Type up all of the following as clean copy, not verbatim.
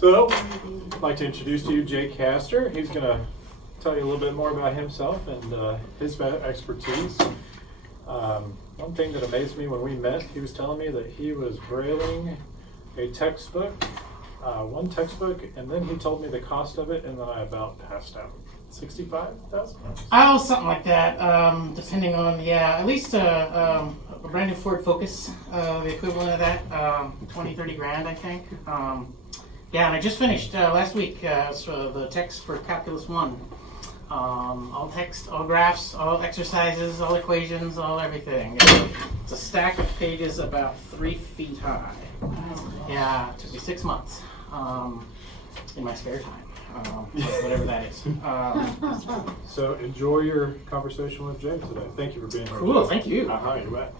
So, I'd like to introduce to you Jay Castor. He's going to tell you a little bit more about himself and his expertise. One thing that amazed me when we met, he was telling me that he was brailing a textbook, one textbook, and then he told me the cost of it, and then I about passed out. 65,000? Oh, something like that. Depending on, at least a brand new Ford Focus, the equivalent of that, 20, 30 grand, I think. And I just finished last week so the text for Calculus 1. All text, all graphs, all exercises, all equations, all everything. It's a stack of pages about 3 feet high. Yeah, it took me 6 months in my spare time, whatever that is. So enjoy your conversation with Jay today. Thank you for being here. Cool, Jay. thank you. You bet.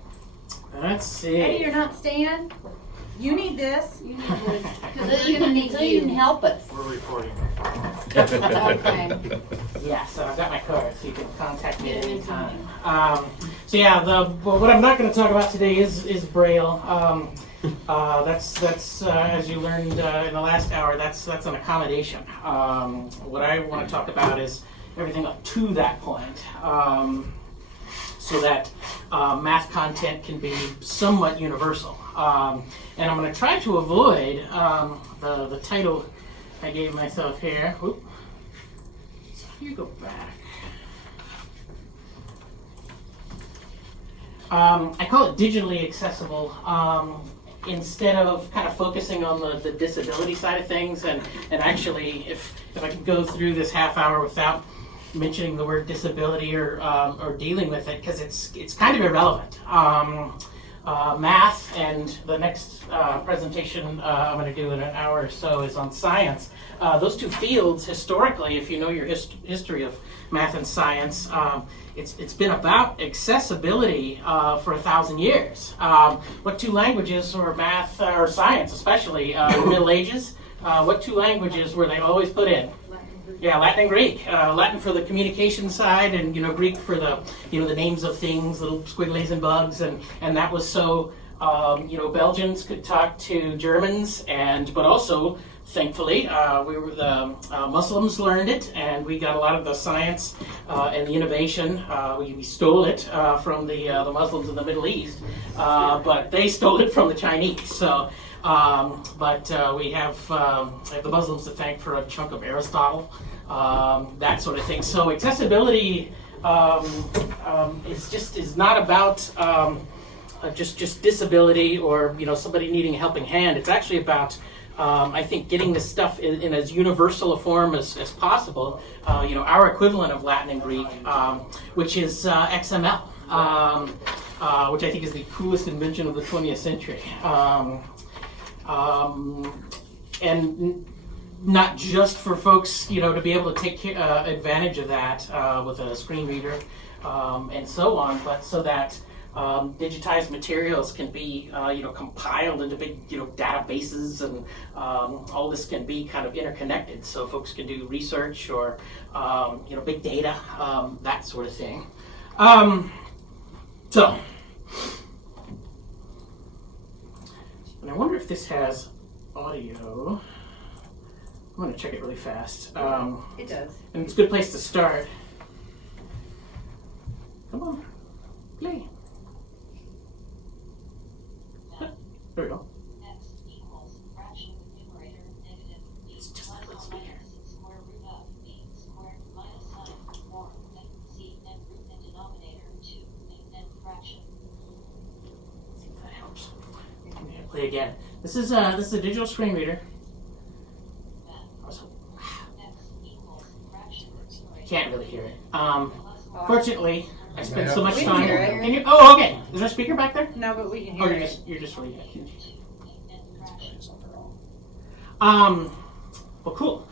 Let's see. Hey, you're not Stan? You need this. You need this. Because you're going to need you can help us. We're recording. Okay. Yeah, so I've got my card, so you can contact me at any time. What I'm not going to talk about today is Braille. That's as you learned in the last hour, that's an accommodation. What I want to talk about is everything up to that point, so that math content can be somewhat universal. And I'm going to try to avoid the title I gave myself here. Oop. So you go back. I call it digitally accessible. Instead of kind of focusing on the disability side of things, and actually, if I can go through this half hour without mentioning the word disability or dealing with it, because it's kind of irrelevant. Math and the next presentation I'm going to do in an hour or so is on science. Those two fields, historically, if you know your history of math and science, it's been about accessibility for 1,000 years. What two languages were math or science, especially in the Middle Ages? What two languages were they always put in? Yeah, Latin and Greek. Latin for the communication side, and Greek for the the names of things, little squigglies and bugs, and that was so Belgians could talk to Germans, but also thankfully the Muslims learned it, and we got a lot of the science and the innovation. We stole it from the Muslims in the Middle East, but they stole it from the Chinese. So. We have the Muslims to thank for a chunk of Aristotle, that sort of thing. So accessibility is not about just disability or somebody needing a helping hand. It's actually about I think getting this stuff in as universal a form as possible. Our equivalent of Latin and Greek, which is XML, which I think is the coolest invention of the 20th century. And not just for folks, to be able to take advantage of that with a screen reader and so on, but so that digitized materials can be, compiled into big, databases, and all this can be kind of interconnected, so folks can do research or, big data, that sort of thing. And I wonder if this has audio. I'm going to check it really fast. It does. And it's a good place to start. Come on, play. There we go. It's just a good speaker. Play again. This is a digital screen reader. Can't really hear it. Fortunately, I spent so much We time. can hear it. Can you? Oh, okay. Is there a speaker back there? No, but we can Oh, hear you're it. just reading it. Well, cool.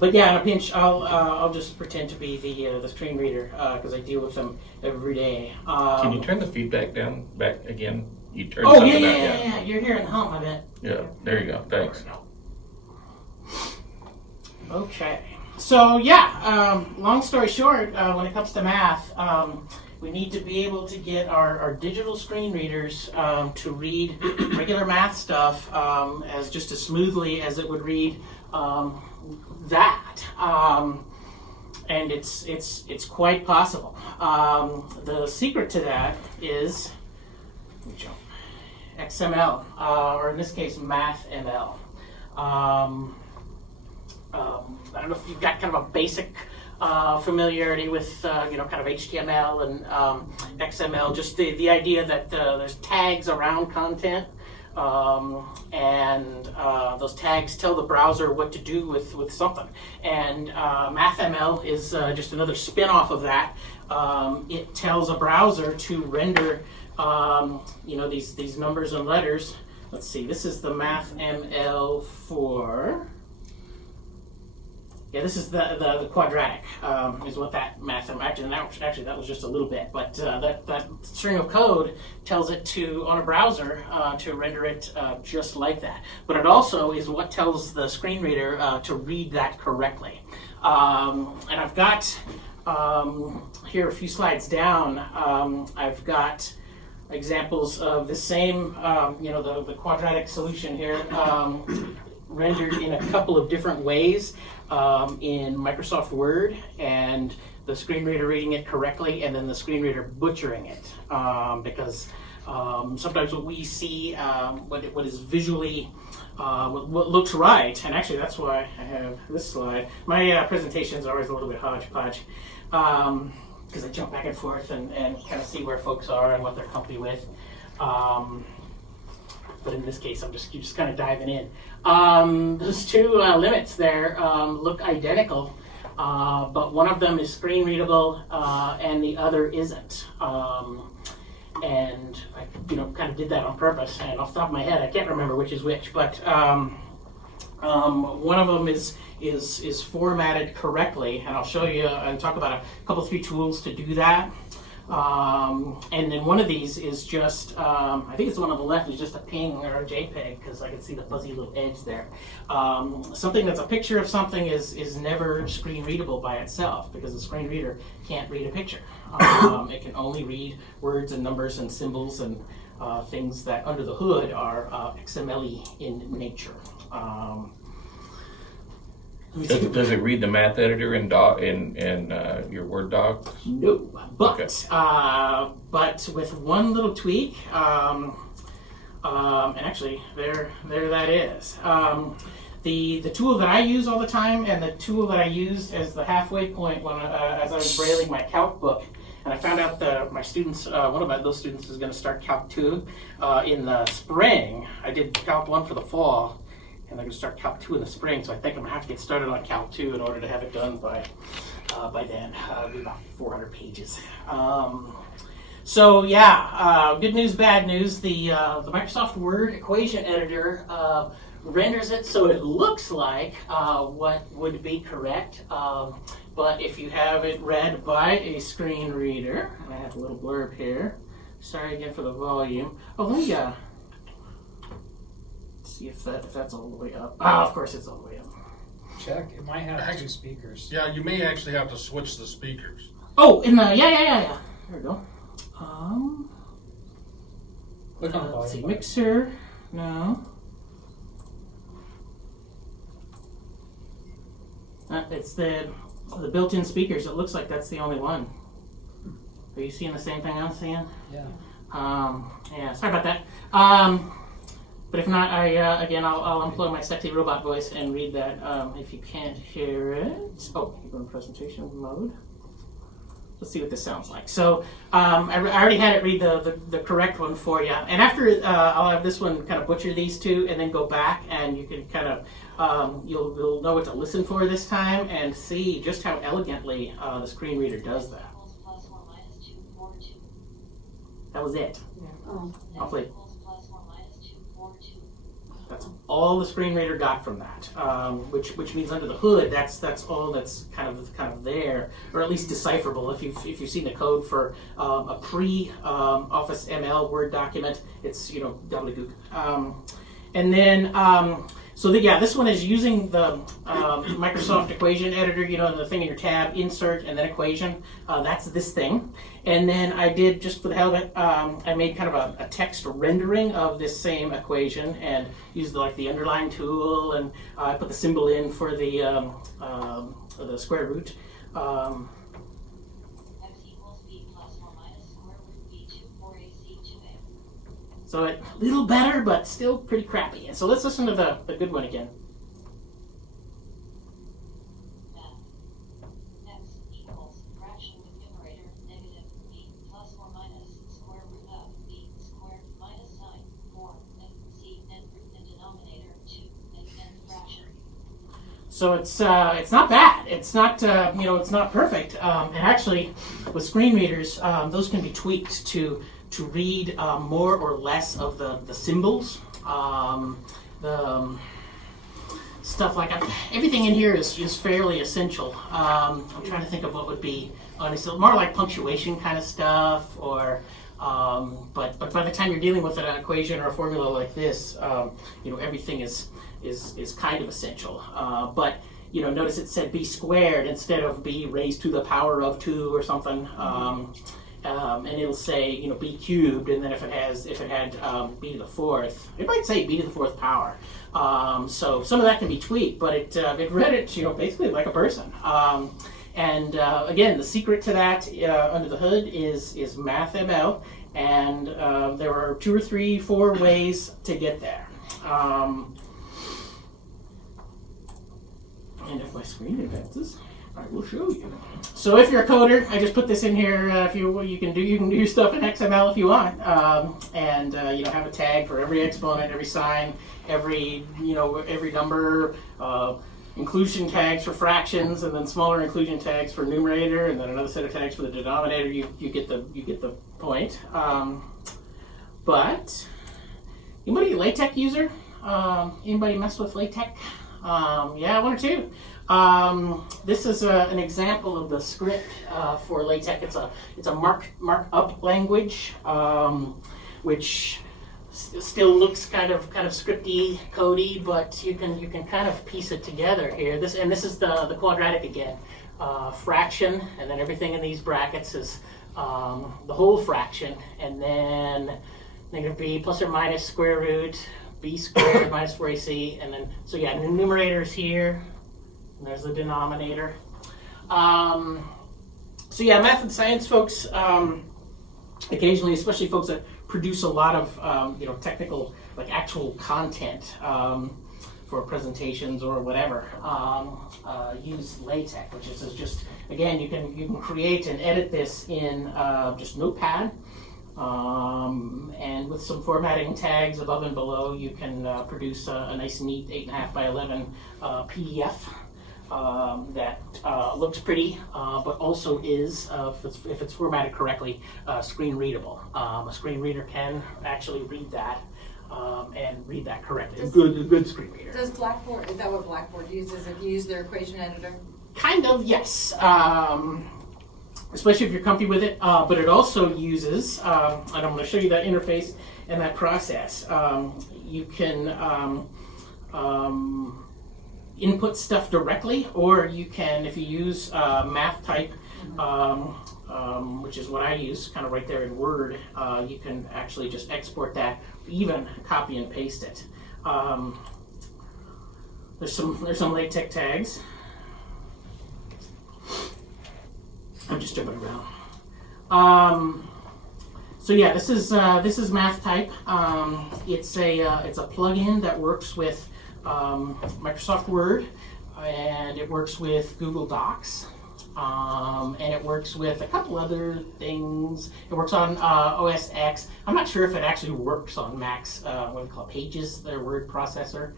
But yeah, in a pinch, I'll just pretend to be the screen reader because I deal with them every day. Can you turn the feedback down back again? You turned Oh something yeah. out, You're hearing the hum, I bet. Yeah, there you go. Thanks. Okay. So yeah, long story short, when it comes to math, we need to be able to get our digital screen readers to read regular math stuff as just as smoothly as it would read that. And it's quite possible. The secret to that is XML, or in this case, MathML. I don't know if you've got kind of a basic familiarity with kind of HTML and XML, just the idea that there's tags around content, and those tags tell the browser what to do with something. And MathML is just another spin-off of that. It tells a browser to render these numbers and letters. Let's see, this is the MathML for... Yeah, this is the quadratic, is what that math, actually that was just a little bit, but that string of code tells it to, on a browser, to render it just like that. But it also is what tells the screen reader to read that correctly. And I've got, here a few slides down, I've got examples of the same, the quadratic solution here, rendered in a couple of different ways in Microsoft Word, and the screen reader reading it correctly, and then the screen reader butchering it, because sometimes what we see, what is visually, what looks right, and actually that's why I have this slide. My presentations are always a little bit hodgepodge, because I jump back and forth and kind of see where folks are and what they're comfy with. But in this case, you're just kind of diving in. Those two limits there look identical, but one of them is screen readable and the other isn't. And I, kind of did that on purpose. And off the top of my head, I can't remember which is which, but one of them is formatted correctly, and I'll show you and talk about a couple, 3 tools to do that. And then one of these is just, I think it's the one on the left, is just a ping or a JPEG, because I can see the fuzzy little edge there. Something that's a picture of something is never screen readable by itself, because the screen reader can't read a picture. It can only read words and numbers and symbols and things that under the hood are XML-y in nature. Does it read the math editor in your Word docs? No, but Okay. but with one little tweak, and actually there that is. The tool that I use all the time, and the tool that I used as the halfway point when as I was brailing my calc book, and I found out that my students, one of those students is going to start Calc 2 in the spring. I did Calc 1 for the fall, and I'm going to start Calc 2 in the spring, so I think I'm going to have to get started on Calc 2 in order to have it done by then. It'll be about 400 pages. So yeah, good news, bad news. The Microsoft Word equation editor renders it so it looks like what would be correct. But if you have it read by a screen reader, and I have a little blurb here. Sorry again for the volume. Oh, let me see if that's all the way up. Of course it's all the way up. Check. It might have 2 speakers. Yeah, you may actually have to switch the speakers. Oh, in the yeah. There we go. Click on Let's see, volume. mixer. No. It's the built-in speakers. It looks like that's the only one. Are you seeing the same thing I'm seeing? Yeah. Yeah. Sorry about that. But if not, I'll employ my sexy robot voice and read that. If you can't hear it, you go in presentation mode. Let's see what this sounds like. So I already had it read the correct one for you. And after, I'll have this one kind of butcher these two and then go back, and you can kind of, you'll know what to listen for this time and see just how elegantly the screen reader does that. That was it. Hopefully. That's all the screen reader got from that, which means under the hood, that's all that's kind of there, or at least decipherable. If you've seen the code for a pre-Office ML Word document, it's gobbledygook. And then yeah, this one is using the Microsoft equation editor, the thing in your tab, insert, and then equation. That's this thing. And then I did, just for the hell of it, I made kind of a text rendering of this same equation and used the underline tool, and I put the symbol in for the square root. So a little better, but still pretty crappy. And so let's listen to the good one again. X equals fraction with numerator negative b plus or minus square root of b squared minus sine 4 and c and root and denominator 2 and fraction. So it's not bad. It's not it's not perfect. And actually, with screen readers, those can be tweaked to read more or less of the symbols. The stuff like everything in here is fairly essential. I'm trying to think of what would be honestly more like punctuation kind of stuff, or but by the time you're dealing with an equation or a formula like this, everything is kind of essential. But notice it said b squared instead of b raised to the power of 2 or something. And it'll say b cubed, and then if it had b to the fourth, it might say b to the fourth power. So some of that can be tweaked, but it read it basically like a person. And again, the secret to that under the hood is MathML, and there are 2 or 3, 4 ways to get there. And if my screen advances, I will show you. So if you're a coder, I just put this in here. If you can do your stuff in XML if you want, and have a tag for every exponent, every sign, every number, inclusion tags for fractions, and then smaller inclusion tags for numerator, and then another set of tags for the denominator. You get the point. But anybody a LaTeX user? Anybody mess with LaTeX? Yeah, 1 or 2. This is an example of the script for LaTeX. It's a markup language, which still looks kind of scripty, codey, but you can kind of piece it together here. This is the quadratic again, fraction, and then everything in these brackets is the whole fraction, and then negative b plus or minus square root b squared minus 4ac, and then so yeah, the numerator is here. There's the denominator. So yeah, math and science folks, occasionally, especially folks that produce a lot of technical, like actual content for presentations or whatever, use LaTeX, which is just, again, you can create and edit this in just Notepad. And with some formatting tags above and below, you can produce a nice, neat 8.5 by 11 PDF. That looks pretty, but also is, if it's formatted correctly, screen readable. A screen reader can actually read that and read that correctly. A good screen reader. Does Blackboard, is that what Blackboard uses if you use their equation editor? Kind of, yes. Especially if you're comfy with it, but it also uses, and I'm going to show you that interface and that process. You can input stuff directly, or you can, if you use math type, which is what I use, kind of right there in Word, you can actually just export that, even copy and paste it. There's some LaTeX tags. I'm just jumping around. So yeah, this is math type. It's a plugin that works with Microsoft Word, and it works with Google Docs, and it works with a couple other things. It works on OS X. I'm not sure if it actually works on Mac's what we call Pages, their word processor.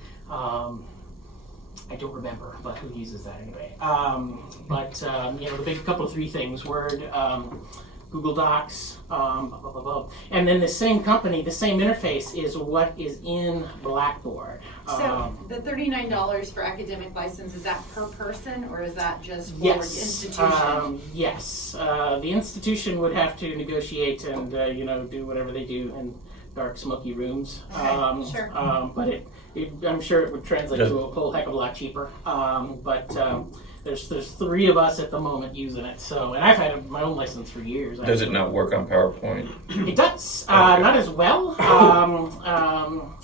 I don't remember, but who uses that anyway? The big couple of 3 things: Word, Google Docs, blah, blah, blah, blah. And then the same company, the same interface is what is in Blackboard. So the $39 for academic license, is that per person, or is that just for Yes. institution? Yes. The institution would have to negotiate and do whatever they do in dark, smoky rooms. Okay, sure. But I'm sure it would translate to a whole heck of a lot cheaper. There's 3 of us at the moment using it. So, and I've had my own license for years. Does it not work on PowerPoint? It does, not as well.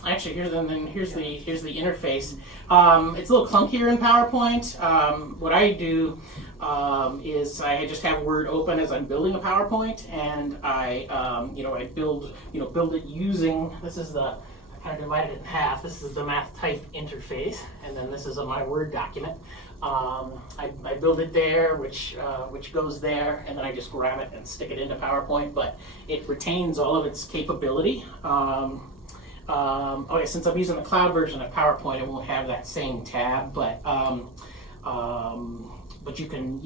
Actually, here's the interface. It's a little clunkier in PowerPoint. What I do is I just have Word open as I'm building a PowerPoint, and I build it using, this is the, I kind of divided it in half. This is the math type interface, and then this is my Word document. I build it there, which goes there, and then I just grab it and stick it into PowerPoint, but it retains all of its capability. Okay, since I'm using the cloud version of PowerPoint, it won't have that same tab, but you can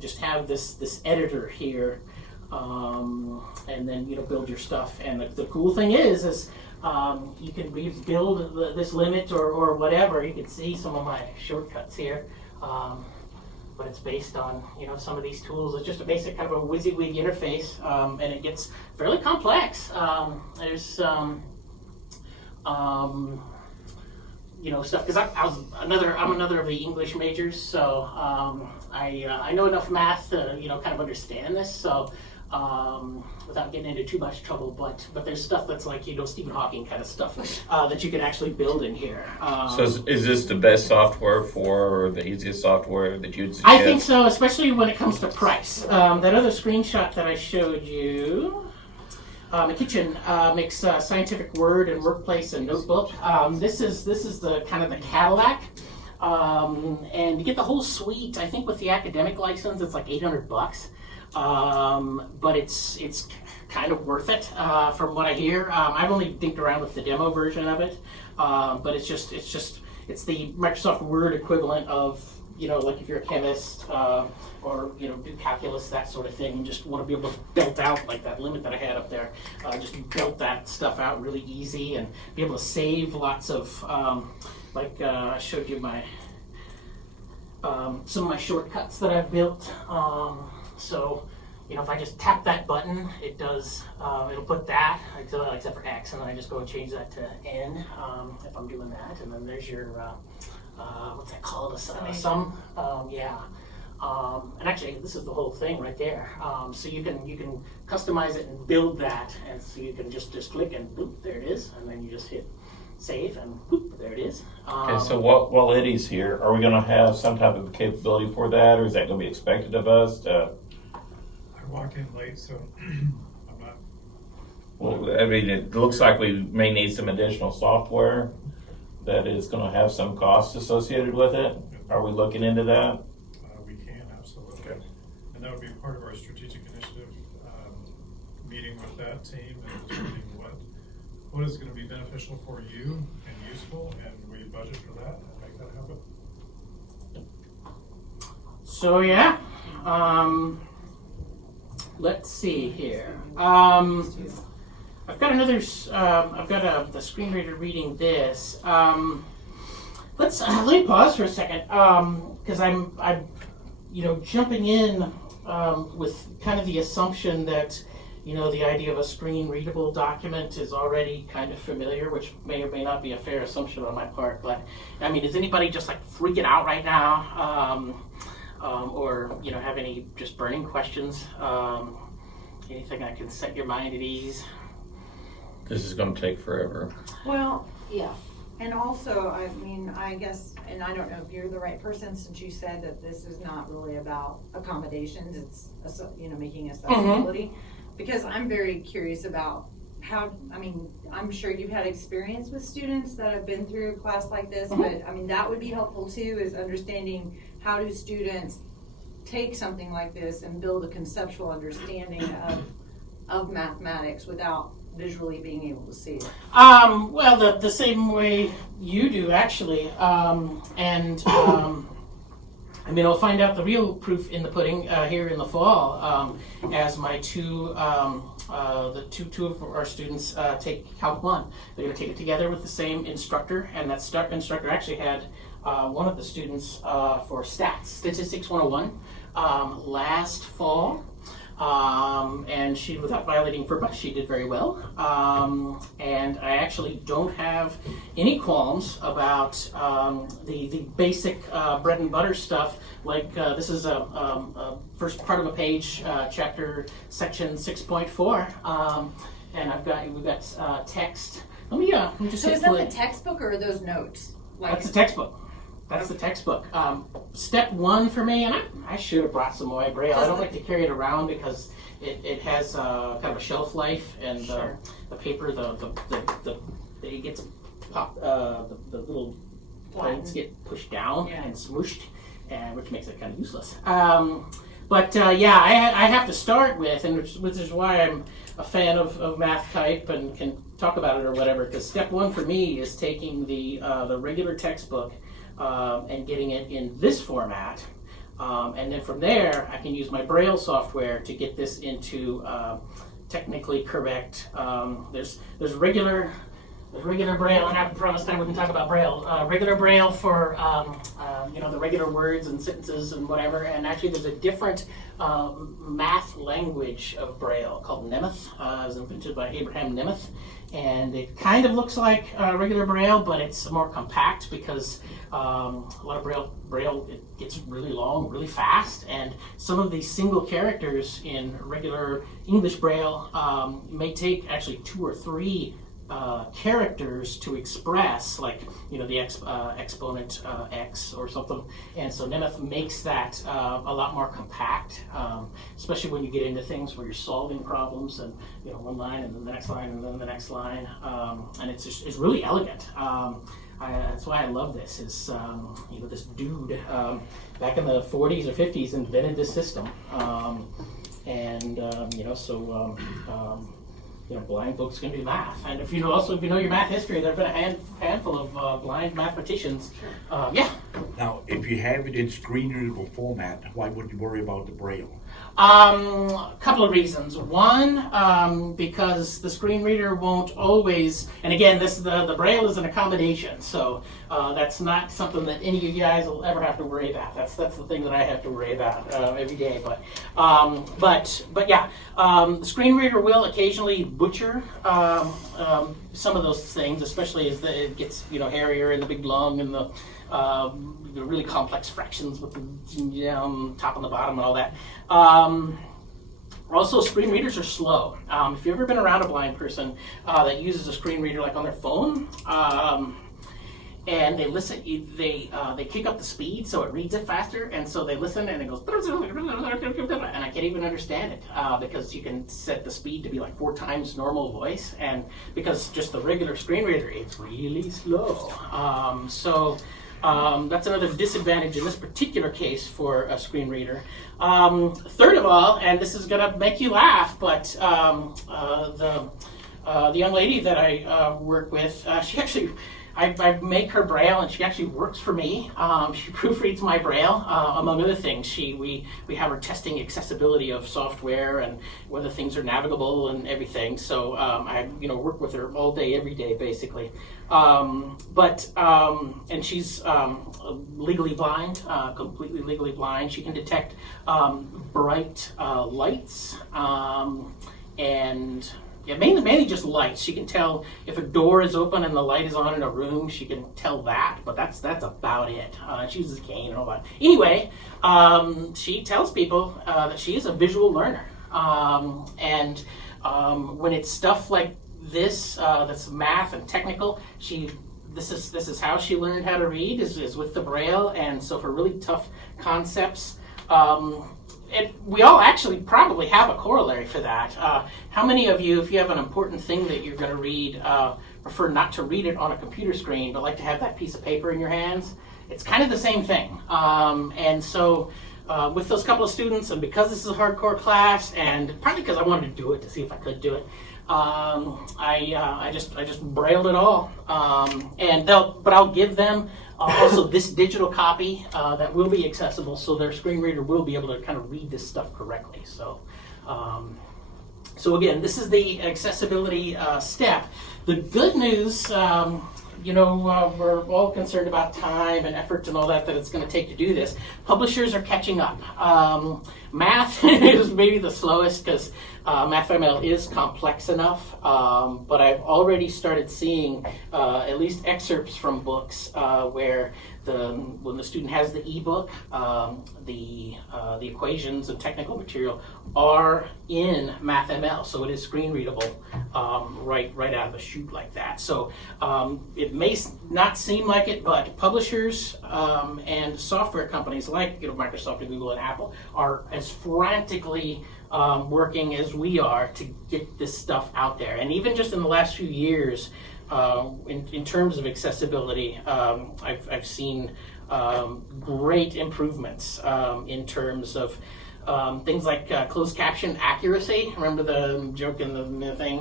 just have this editor here, and then build your stuff. And the cool thing is you can build this limit or whatever. You can see some of my shortcuts here, but it's based on some of these tools. It's just a basic kind of a WYSIWYG interface, and it gets fairly complex. There's stuff because I'm another of the English majors, so I know enough math to kind of understand this. So. Without getting into too much trouble, but there's stuff that's like Stephen Hawking kind of stuff that you can actually build in here. So is this the best software or the easiest software that you'd suggest? I think so, especially when it comes to price. That other screenshot that I showed you, the kitchen makes scientific word and workplace and notebook. This is the kind of the Cadillac. And you get the whole suite. I think with the academic license, it's like $800. But it's kind of worth it from what I hear. I've only dinked around with the demo version of it, but it's the Microsoft Word equivalent of like if you're a chemist or do calculus, that sort of thing. You just want to be able to belt out like that limit that I had up there. Just belt that stuff out really easy and be able to save lots of I showed you my some of my shortcuts that I've built. So, if I just tap that button, it does, it'll put that, except for X, and then I just go and change that to N, if I'm doing that. And then there's your, what's that called, a sum? And actually, this is the whole thing right there. So you can customize it and build that, and so you can just click and boop, there it is, and then you just hit save, and boop, there it is. Okay, so while Eddie's here, are we going to have some type of capability for that, or is that going to be expected of us? I walked in late, so I'm not. Well, I mean, it looks like we may need some additional software that is going to have some costs associated with it. Are we looking into that? We can, absolutely. Okay. And that would be part of our strategic initiative, meeting with that team and determining what is going to be beneficial for you and useful, and we budget for that and make that happen. So yeah, let's see here. I've got another. I've got the screen reader reading this. Let me pause for a second because I'm jumping in with kind of the assumption that the idea of a screen readable document is already kind of familiar, which may or may not be a fair assumption on my part. But I mean, is anybody just like freaking out right now? Or have any just burning questions? Anything that can set your mind at ease? This is going to take forever. Well, yeah. And also, I mean, I guess, and I don't know if you're the right person since you said that this is not really about accommodations, it's, making accessibility. Because I'm very curious about how, I mean, I'm sure you've had experience with students that have been through a class like this, but I mean, that would be helpful too, is understanding how do students take something like this and build a conceptual understanding of mathematics without visually being able to see it. Well, the same way you do, actually. I mean, I'll find out the real proof in the pudding here in the fall as my two of our students take Calc 1. They're going to take it together with the same instructor, and that instructor actually had one of the students for Statistics 101 last fall. And she, without violating FERPA, she did very well. And I actually don't have any qualms about the basic bread and butter stuff. Like this is a first part of a page, chapter section 6.4, and we've got text. Let me just So hit is that play. the textbook or are those notes? That's the textbook. That's the textbook. Step one for me, and I should have brought some more Braille. I don't like to carry it around because it has kind of a shelf life, and Sure. the paper, it gets popped, the little plates get pushed down Yeah. and smooshed, and which makes it kind of useless. But yeah, I have to start with, and which is why I'm a fan of math type and can talk about it or whatever. Because step one for me is taking the regular textbook and getting it in this format, and then from there I can use my Braille software to get this into technically correct. There's regular Braille, and I promised I wouldn't talk about Braille. Regular Braille for the regular words and sentences and whatever. And actually, there's a different math language of Braille called Nemeth. It was invented by Abraham Nemeth, and it kind of looks like regular Braille, but it's more compact because a lot of Braille it gets really long, really fast, and some of these single characters in regular English Braille may take actually 2 or 3 characters to express, like the exponent x or something, and so Nemeth makes that a lot more compact, especially when you get into things where you're solving problems and one line and then the next line and then the next line, and it's really elegant. That's why I love this. Is this dude back in the 40s or 50s invented this system, blind folks can do math, and if you know your math history, there've been a handful of blind mathematicians. Yeah. Now, if you have it in screen readable format, why would you worry about the Braille? A couple of reasons. One, because the screen reader won't always, and again, the Braille is an accommodation, so that's not something that any of you guys will ever have to worry about. That's the thing that I have to worry about every day. But yeah, the screen reader will occasionally butcher some of those things, especially as it gets hairier in the big lung and the really complex fractions with the top and the bottom and all that. Also, screen readers are slow. If you've ever been around a blind person that uses a screen reader like on their phone, and they listen, they kick up the speed so it reads it faster, and so they listen and it goes, and I can't even understand it because you can set the speed to be like 4 times normal voice, and because just the regular screen reader, it's really slow. That's another disadvantage in this particular case for a screen reader. Third of all, and this is going to make you laugh, but the young lady that I work with, she actually, I make her Braille, and she actually works for me. She proofreads my Braille, among other things. We have her testing accessibility of software and whether things are navigable and everything. So I work with her all day, every day, basically. And she's legally blind, completely legally blind. She can detect bright lights and. Yeah, mainly just lights. She can tell if a door is open and the light is on in a room. She can tell that, but that's about it. She uses a cane and all that. Anyway, she tells people that she is a visual learner, and when it's stuff like this that's math and technical, this is how she learned how to read is with the Braille, and so for really tough concepts. We all actually probably have a corollary for that. How many of you, if you have an important thing that you're going to read, prefer not to read it on a computer screen, but like to have that piece of paper in your hands? It's kind of the same thing. And so with those couple of students, and because this is a hardcore class, and probably because I wanted to do it to see if I could do it, I just brailled it all. But I'll give them also this digital copy that will be accessible, so their screen reader will be able to kind of read this stuff correctly. So again, this is the accessibility step. The good news we're all concerned about time and effort and all that it's going to take to do this. Publishers are catching up. Math is maybe the slowest because MathML is complex enough, but I've already started seeing at least excerpts from books where when the student has the ebook, the equations and technical material are in MathML, so it is screen readable right out of the chute like that. So it may not seem like it, but publishers and software companies like Microsoft and Google and Apple are as frantically working as we are to get this stuff out there. And even just in the last few years, in terms of accessibility, I've seen great improvements in terms of things like closed caption accuracy. Remember the joke in the thing?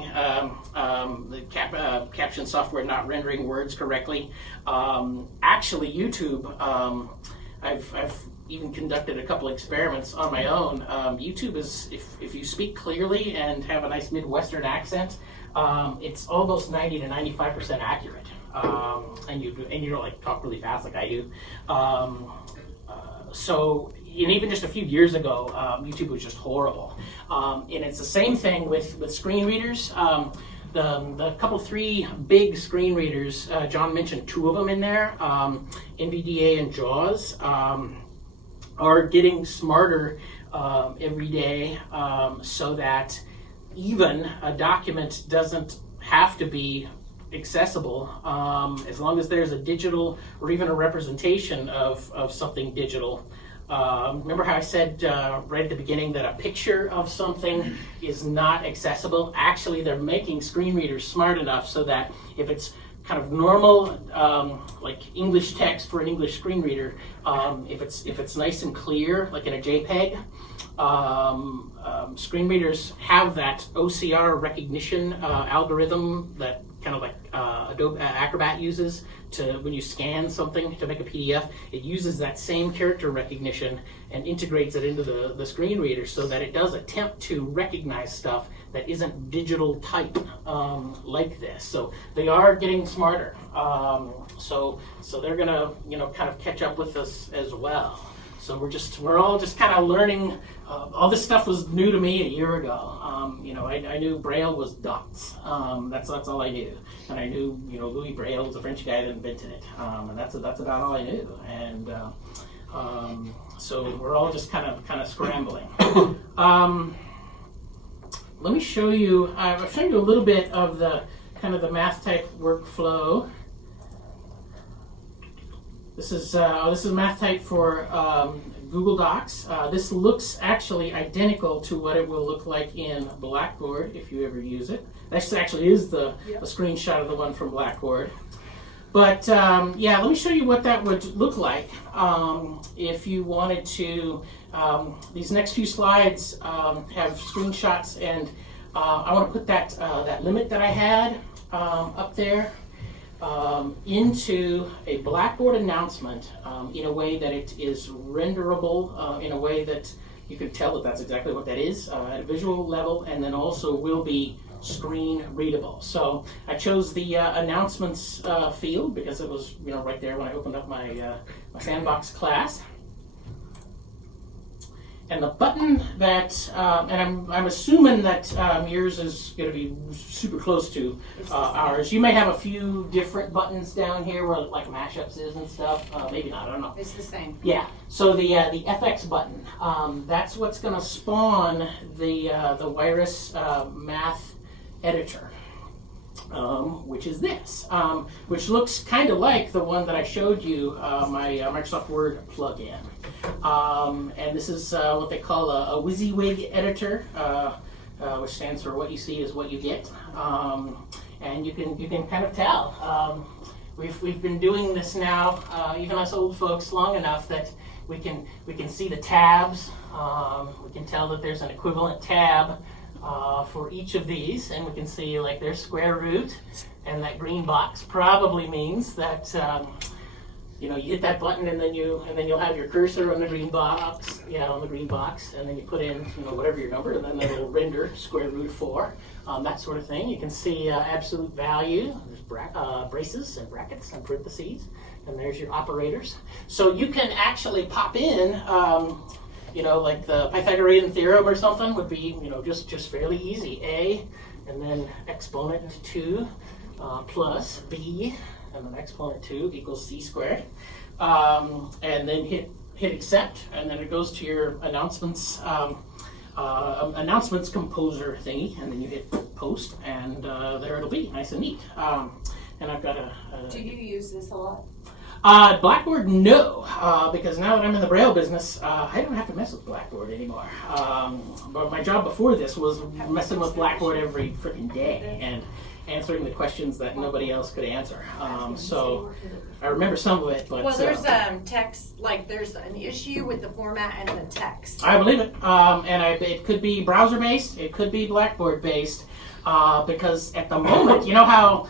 The caption software not rendering words correctly. Actually, YouTube, I've even conducted a couple experiments on my own. YouTube is, if you speak clearly and have a nice Midwestern accent, it's almost 90 to 95% accurate. And you don't like talk really fast like I do. And even just a few years ago, YouTube was just horrible. And it's the same thing with screen readers. The three big screen readers, John mentioned two of them in there, NVDA and JAWS, are getting smarter every day so that even a document doesn't have to be accessible as long as there's a digital or even a representation of something digital. Remember how I said right at the beginning that a picture of something is not accessible? Actually, they're making screen readers smart enough so that if it's kind of normal, like English text for an English screen reader, if it's nice and clear, like in a JPEG, screen readers have that OCR recognition algorithm that kind of like Adobe Acrobat uses to when you scan something to make a PDF. It uses that same character recognition and integrates it into the screen reader so that it does attempt to recognize stuff that isn't digital type like this. So they are getting smarter. So they're gonna kind of catch up with us as well. So we're all just kind of learning. All this stuff was new to me a year ago. I knew Braille was dots. That's all I knew. And I knew Louis Braille was a French guy that invented it. And that's about all I knew. And so we're all just kind of scrambling. Let me show you. I've shown you a little bit of the kind of the math type workflow. This is math type for Google Docs. This looks actually identical to what it will look like in Blackboard if you ever use it. This actually is a screenshot of the one from Blackboard. But yeah, let me show you what that would look like if you wanted to. These next few slides have screenshots, and I want to put that limit that I had up there into a Blackboard announcement in a way that it is renderable, in a way that you can tell that that's exactly what that is at a visual level, and then also will be screen readable. So I chose the announcements field because it was right there when I opened up my sandbox class. And the button that, and I'm assuming that yours is going to be super close to ours. You may have a few different buttons down here where like mashups is and stuff. Maybe not. I don't know. It's the same. Yeah. So the FX button, that's what's going to spawn the Virus math editor. Which is this, which looks kind of like the one that I showed you, my Microsoft Word plugin. And this is what they call a WYSIWYG editor, which stands for what you see is what you get. And you can kind of tell. We've been doing this now, even us old folks, long enough that we can see the tabs. We can tell that there's an equivalent tab for each of these, and we can see like there's square root, and that green box probably means that you hit that button, and then you'll have your cursor on the green box, and then you put in whatever your number, and then it'll render square root 4. that sort of thing. You can see absolute value. There's braces and brackets and parentheses, and there's your operators. So you can actually pop in, like the Pythagorean theorem or something would be, just fairly easy. A, and then exponent 2 plus B, and then exponent 2 equals C squared. And then hit accept, and then it goes to your announcements composer thingy, and then you hit post, and there it'll be, nice and neat. And I've got Do you use this a lot? Blackboard, no, because now that I'm in the Braille business, I don't have to mess with Blackboard anymore. But my job before this was messing with Blackboard every freaking day and answering the questions that nobody else could answer. So I remember some of it, but Well, there's text, like there's an issue with the format and the text. I believe it, and it could be browser based, it could be Blackboard based, because at the moment, you know how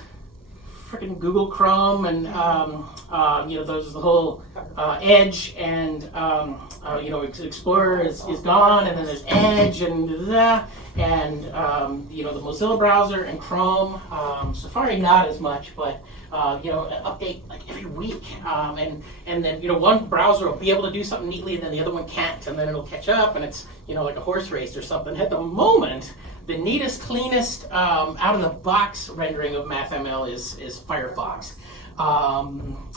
freaking Google Chrome and there's the whole Edge and Explorer is gone, and then there's Edge and the Mozilla browser and Chrome. Safari not as much, but update like every week, and then one browser will be able to do something neatly, and then the other one can't, and then it'll catch up, and it's like a horse race or something. At the moment, the neatest, cleanest, out of the box rendering of MathML is Firefox.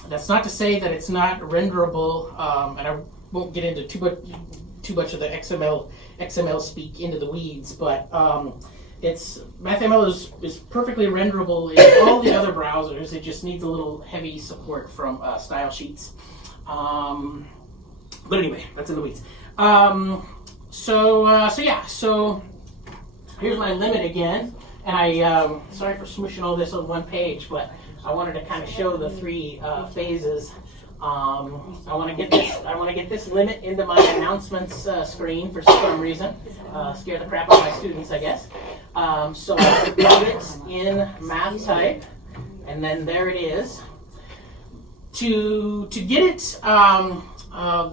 That's not to say that it's not renderable, and I won't get into too much of the XML speak into the weeds, but MathML is perfectly renderable in all the other browsers. It just needs a little heavy support from style sheets. But anyway, that's in the weeds. So here's my limit again, and I sorry for smushing all this on one page, but I wanted to kind of show the 3 phases. I want to get this limit into my announcements screen for some reason. Scare the crap out of my students, I guess. So I put it in math type, and then there it is. To get it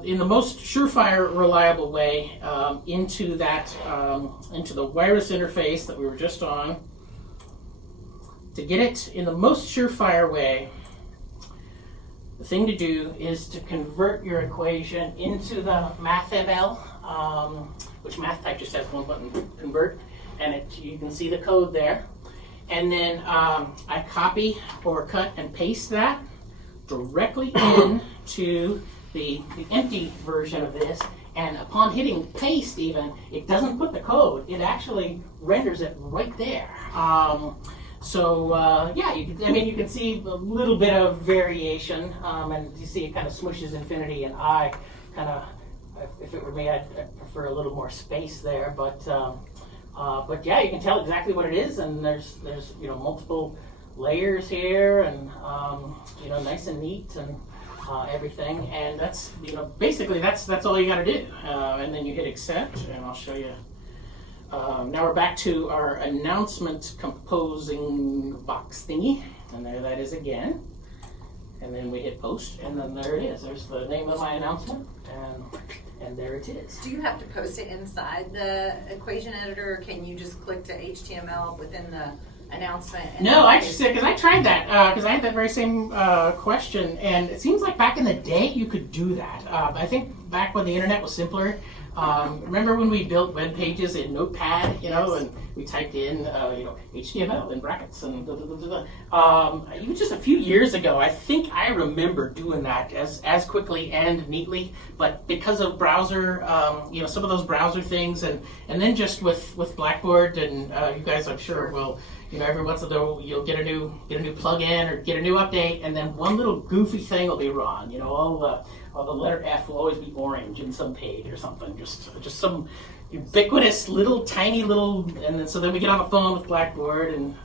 in the most surefire, reliable way into the wireless interface that we were just on. To get it in the most surefire way, the thing to do is to convert your equation into the MathML, which math type just has one button, convert, and you can see the code there. And then I copy or cut and paste that directly into the empty version of this, and upon hitting paste even, it doesn't put the code, it actually renders it right there. You can see a little bit of variation, and you see it kind of smushes infinity, and I kind of, if it were me, I'd prefer a little more space there, but yeah, you can tell exactly what it is, and there's multiple layers here, and nice and neat, and everything, and that's basically that's all you got to do, and then you hit accept, and I'll show you. Now we're back to our announcement composing box thingy, and there that is again, and then we hit post, and then there it is. There's the name of my announcement, and there it is. Do you have to post it inside the equation editor, or can you just click to HTML within the announcement? No, because I tried that, because I had that very same question, and it seems like back in the day you could do that. I think back when the internet was simpler, remember when we built web pages in Notepad, and we typed in, HTML in brackets and even just a few years ago, I think I remember doing that as quickly and neatly, but because of browser, some of those browser things, and then just with Blackboard, and you guys, I'm sure, will, every once in a while you'll get a new plug-in or get a new update, and then one little goofy thing will be wrong. All the letter F will always be orange in some page or something. Just some ubiquitous little tiny little, and then we get on the phone with Blackboard and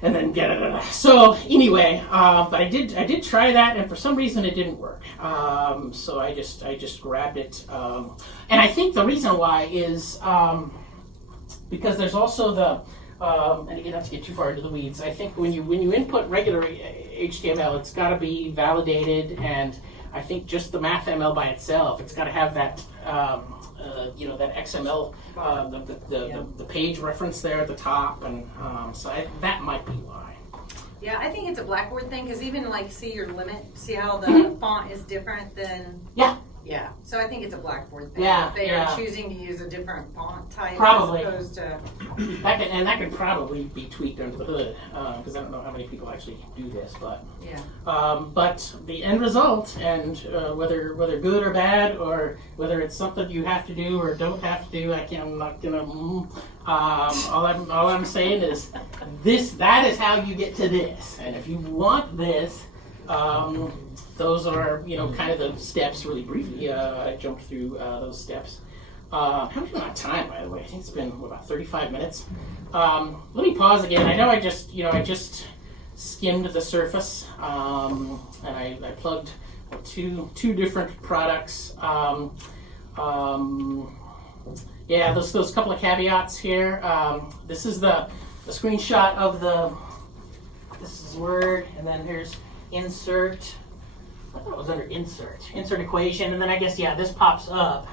then get it. So anyway, but I did try that, and for some reason it didn't work. So I just grabbed it, and I think the reason why is because there's also the and again, not to get too far into the weeds, I think when you input regular HTML, it's got to be validated, and I think just the MathML by itself, it's got to have that that XML, the page reference there at the top, and that might be why. Yeah, I think it's a Blackboard thing, because even like, see your limit, see how the font is different than. Yeah. Yeah, so I think it's a Blackboard thing. Yeah, If they yeah. are choosing to use a different font type Probably. as opposed to. That could probably be tweaked under the hood, because I don't know how many people actually do this, but. Yeah. But the end result, and whether good or bad, or whether it's something you have to do or don't have to do, I'm not gonna. All I'm saying is, that is how you get to this, and if you want this, those are kind of the steps. Really briefly, I jumped through those steps. How much of my time, by the way? I think it's been about 35 minutes. Let me pause again. I know I just skimmed the surface, and I plugged two different products. Those couple of caveats here. This is the screenshot of this is Word, and then here's insert. I thought it was under insert equation, and then I guess this pops up.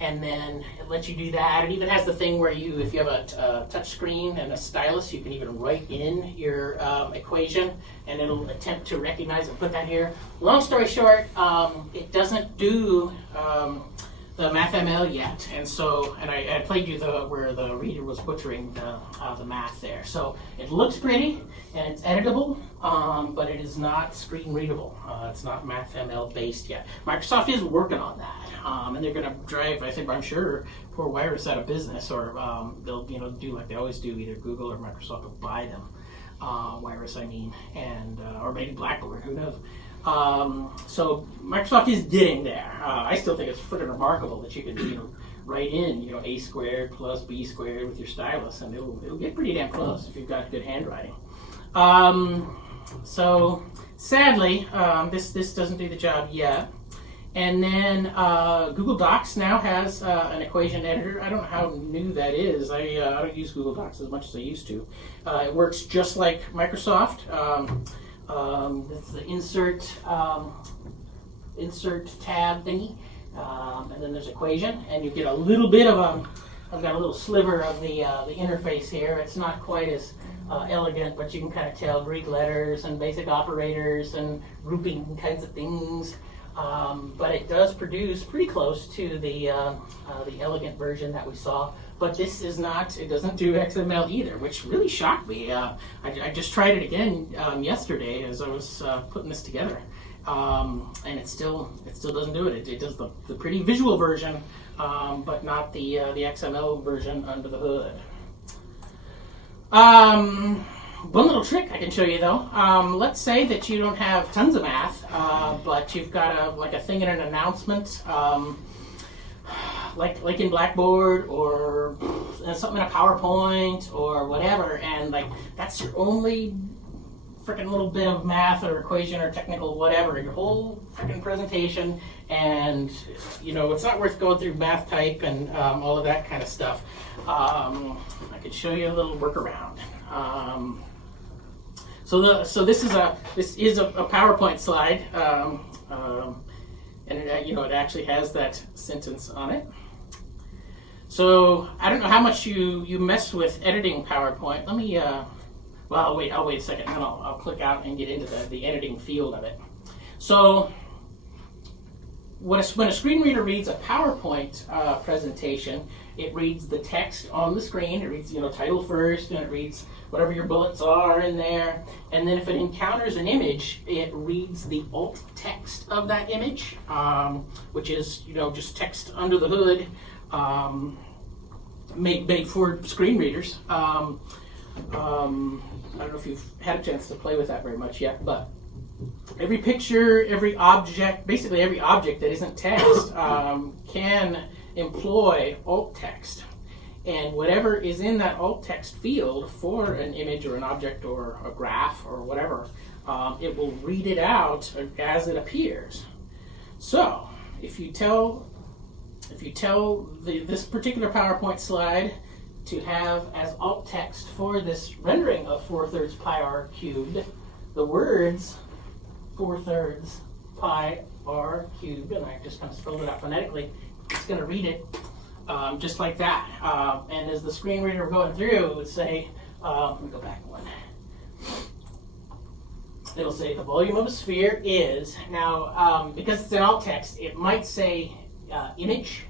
And then it lets you do that. It even has the thing where if you have a touch screen and a stylus, you can even write in your equation, and it'll attempt to recognize and put that here. Long story short, it doesn't do the MathML yet, and I played you where the reader was butchering the math there. So it looks pretty and it's editable, but it is not screen readable. It's not MathML based yet. Microsoft is working on that, and they're going to drive, I'm sure, poor Wireless out of business, or they'll do like they always do. Either Google or Microsoft will buy them, Wireless, and or maybe Blackboard, who knows. So Microsoft is getting there. I still think it's freaking remarkable that you can write in A squared plus B squared with your stylus, and it'll get pretty damn close if you've got good handwriting. So sadly, this doesn't do the job yet. And then Google Docs now has an equation editor. I don't know how new that is. I don't use Google Docs as much as I used to. It works just like Microsoft. That's the insert tab thingy, and then there's equation, and you get a little bit of I've got a little sliver of the interface here. It's not quite as elegant, but you can kind of tell Greek letters and basic operators and grouping kinds of things. But it does produce pretty close to the elegant version that we saw. But this is not, it doesn't do XML either, which really shocked me. I just tried it again yesterday as I was putting this together. And it still doesn't do it. It does the pretty visual version, but not the XML version under the hood. One little trick I can show you though. Let's say that you don't have tons of math, but you've got a thing in an announcement, like in Blackboard or something in a PowerPoint or whatever, and that's your only freaking little bit of math or equation or technical whatever, your whole freaking presentation, and it's not worth going through math type and all of that kind of stuff. I could show you a little workaround. So this is a PowerPoint slide, and it actually has that sentence on it. So I don't know how much you mess with editing PowerPoint. Let me I'll wait a second, and then I'll click out and get into the editing field of it. So when a screen reader reads a PowerPoint presentation, it reads the text on the screen. It reads title first, and it reads whatever your bullets are in there. And then if it encounters an image, it reads the alt text of that image, which is just text under the hood, made for screen readers. I don't know if you've had a chance to play with that very much yet, but every picture, every object, basically every object that isn't text can employ alt text. And whatever is in that alt text field for an image or an object or a graph or whatever, it will read it out as it appears. So if you tell this particular PowerPoint slide to have as alt text for this rendering of 4/3 pi r cubed, the words 4/3 pi r cubed, and I just kind of spelled it out phonetically, it's going to read it just like that. And as the screen reader going through, it would say, let me go back one. It'll say the volume of a sphere is, now because it's in alt text, it might say image,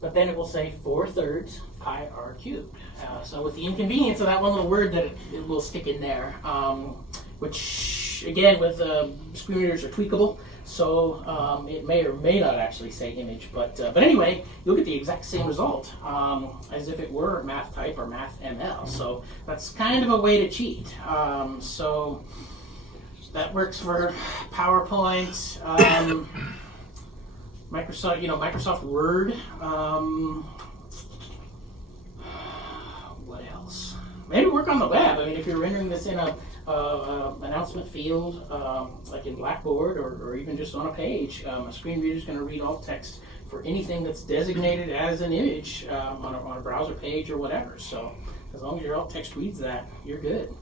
but then it will say 4/3 pi r cubed. So with the inconvenience of that one little word that it will stick in there, which again with screen readers are tweakable, so it may or may not actually say image, but anyway, you'll get the exact same result as if it were math type or math ML. So that's kind of a way to cheat. So that works for PowerPoint, Microsoft Word. What else? Maybe work on the web. I mean, if you're rendering this in a announcement field, like in Blackboard or even just on a page, a screen reader is going to read alt text for anything that's designated as an image on a browser page or whatever. So as long as your alt text reads that, you're good.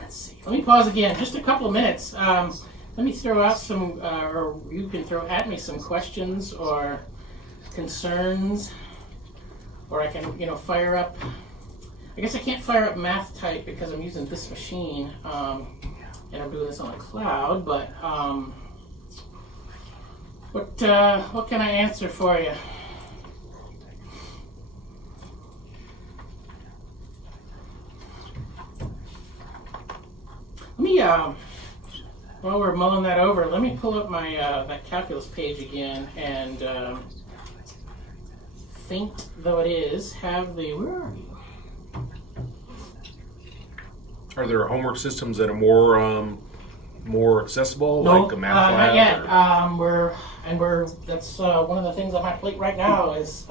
Let's see. Let me pause again, just a couple of minutes. Let me throw out some, or you can throw at me some questions or concerns, or I can, fire up. I guess I can't fire up math type because I'm using this machine, and I'm doing this on the cloud. But what can I answer for you? Let me, while we're mulling that over, let me pull up my that calculus page again and faint though it is, have the, where are you? Are there homework systems that are more accessible, No, like a math not lab? yet. We're that's one of the things on my plate right now is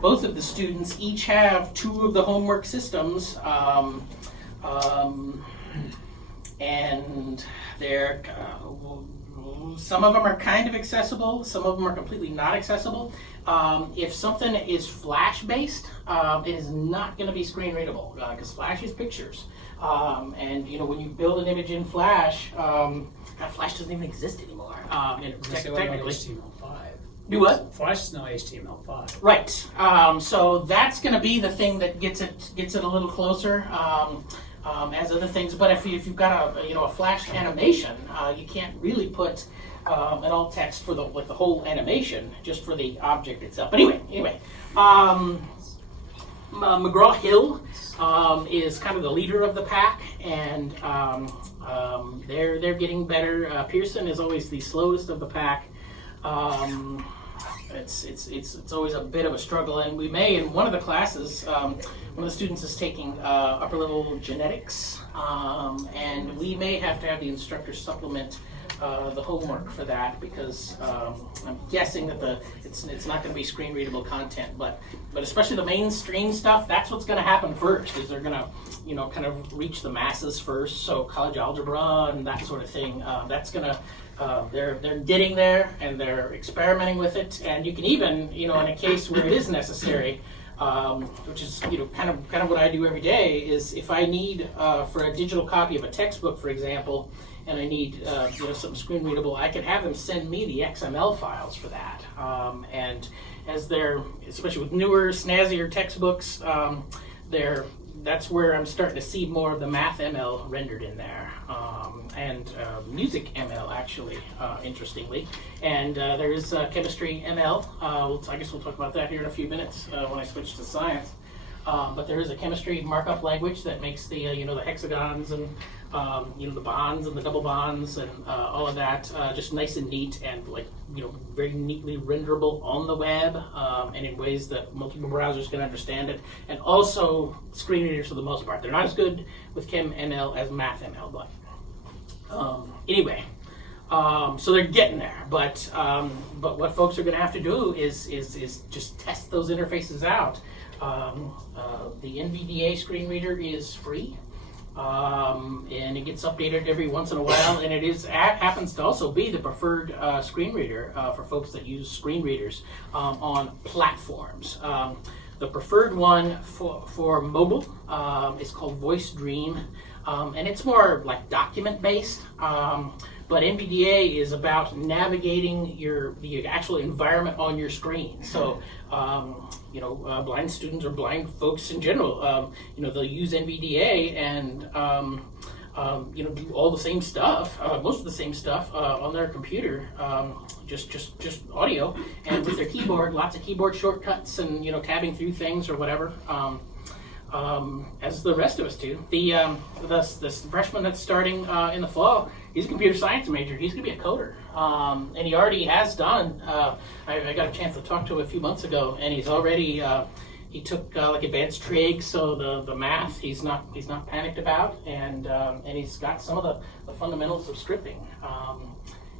both of the students each have 2 of the homework systems. And they're some of them are kind of accessible, some of them are completely not accessible. If something is Flash based, it is not going to be screen readable because Flash is pictures. And when you build an image in Flash, Flash doesn't even exist anymore. Technically, HTML5. Do what? Flash is now HTML5. Right. So that's going to be the thing that gets it a little closer. As other things, but if you've got a Flash animation, you can't really put an alt text for the whole animation, just for the object itself. But anyway, McGraw-Hill is kind of the leader of the pack, and they're getting better. Pearson is always the slowest of the pack. It's always a bit of a struggle, and we may in one of the classes. One of the students is taking upper level genetics, and we may have to have the instructor supplement the homework for that because I'm guessing that it's not going to be screen readable content, but especially the mainstream stuff, that's what's going to happen first. Is they're going to kind of reach the masses first. So college algebra and that sort of thing. That's going to they're getting there and they're experimenting with it, and you can even in a case where it is necessary. Which is kind of what I do every day is if I need for a digital copy of a textbook, for example, and I need something screen readable, I can have them send me the XML files for that. And as they're, especially with newer, snazzier textbooks, that's where I'm starting to see more of the math ML rendered in there, and music ML actually, interestingly. And there is chemistry ML. I guess we'll talk about that here in a few minutes when I switch to science. But there is a chemistry markup language that makes the the hexagons and the bonds and the double bonds and all of that just nice and neat and very neatly renderable on the web and in ways that multiple browsers can understand it. And also screen readers for the most part. They're not as good with Chem ML as Math ML, but anyway. So they're getting there, but what folks are going to have to do is just test those interfaces out. The NVDA screen reader is free, and it gets updated every once in a while, and it happens to also be the preferred screen reader for folks that use screen readers on platforms. The preferred one for mobile is called Voice Dream. and it's more like document based. But NVDA is about navigating the actual environment on your screen. So, blind students or blind folks in general, they'll use NVDA and do all the same stuff, most of the same stuff on their computer, just audio, and with their keyboard, lots of keyboard shortcuts and tabbing through things or whatever. As the rest of us do. This freshman that's starting in the fall, he's a computer science major. He's going to be a coder, and he already has done. I got a chance to talk to him a few months ago, and he's already he took like advanced trig, so the math he's not panicked about, and he's got some of the fundamentals of scripting.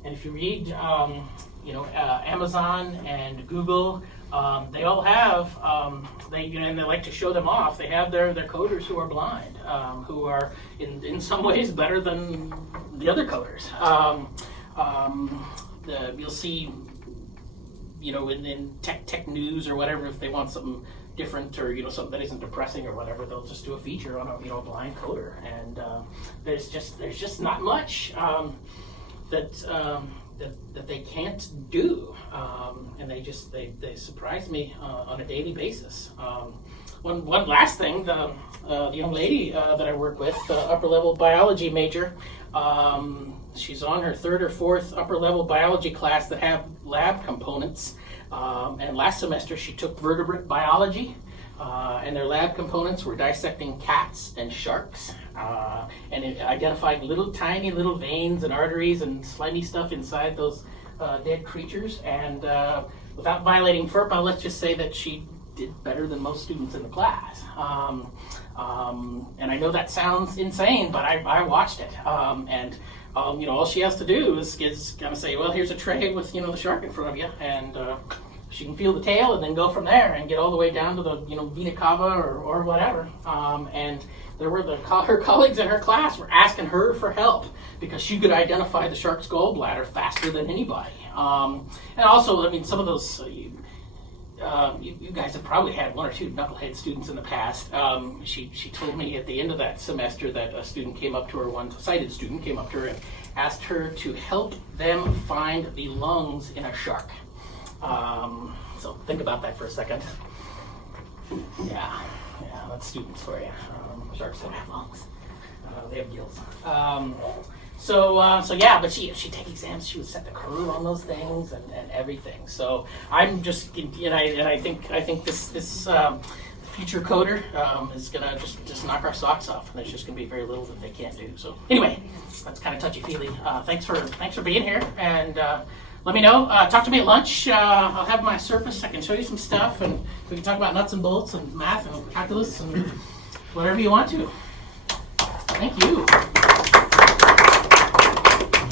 And if you read, Amazon and Google. They all have, and they like to show them off. They have their coders who are blind, who are in some ways better than the other coders. You'll see, in tech news or whatever, if they want something different or something that isn't depressing or whatever, they'll just do a feature on a blind coder, and there's just not much that they can't do, and they surprise me on a daily basis. One last thing, the young lady that I work with, the upper level biology major, she's on her third or fourth upper level biology class that have lab components, and last semester she took vertebrate biology, and their lab components were dissecting cats and sharks, and it identified tiny little veins and arteries and slimy stuff inside those dead creatures. And without violating FERPA, let's just say that she did better than most students in the class. And I know that sounds insane, but I watched it. All she has to do is kind of say, well, here's a tray with the shark in front of you, and she can feel the tail and then go from there and get all the way down to the vena cava or whatever. And there were her colleagues in her class were asking her for help because she could identify the shark's gallbladder faster than anybody. And also, some of those you guys have probably had one or two knucklehead students in the past. She told me at the end of that semester that a student came up to her, one sighted student came up to her and asked her to help them find the lungs in a shark. So think about that for a second. Yeah, that's students for you. Sharks don't have lungs. They have gills. But she'd take exams. She would set the curve on those things and everything. So I'm just, I think this future coder is gonna just knock our socks off, and there's just gonna be very little that they can't do. So anyway, that's kind of touchy-feely. Thanks for being here, and let me know. Talk to me at lunch. I'll have my Surface. I can show you some stuff, and we can talk about nuts and bolts and math and calculus and whatever you want to. Thank you.